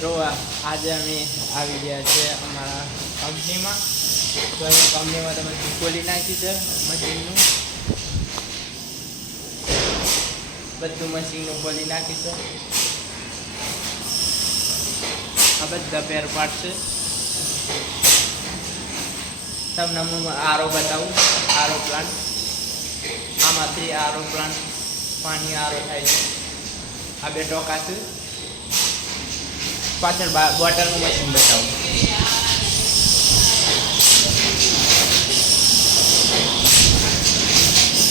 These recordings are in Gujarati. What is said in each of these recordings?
મિત્રો આજે અમે આવી ગયા છે અમારા કંપનીમાં. તો એ કંપનીમાં તમે ખોલી નાખી છે મશીનનું, બધું મશીનનું ખોલી નાખી છે. આ બધા પેર પાર્ટ છે. તમને હું આરો બતાવું, આરો પ્લાન્ટ. આમાંથી આરો પ્લાન્ટ પાણી આરો થાય છે. આ બે ટોકા છે. પાછળ બોટલનું મશીન બતાવું.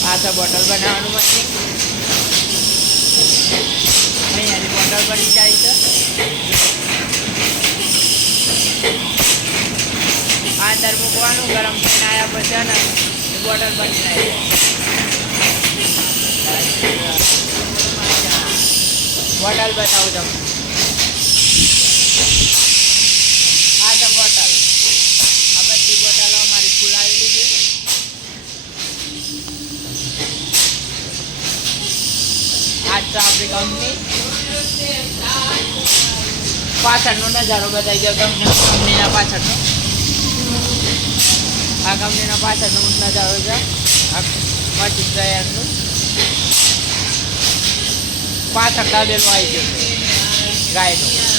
આ તો બોટલ બનાવવાનું મશીન. અહીંયાની બોટલ બની જાય છે. આ અંદર મૂકવાનું, ગરમ થઈને આવ્યા પછી ને બોટલ બની જાય. બોટલ બતાવું તમને. આ છે બોટલ. આ બધી બોટલો અમારી ખુલાવેલી છે. આ તો આપણી કંપની. પાછળનો નજારો બતાવી દો તમને, કંપનીના પાછળનો. આ કંપનીના પાછળનો નજારો છે. આ મશીન તૈયારનું પાછળ દાદેલું આવી ગયું ગાયનું.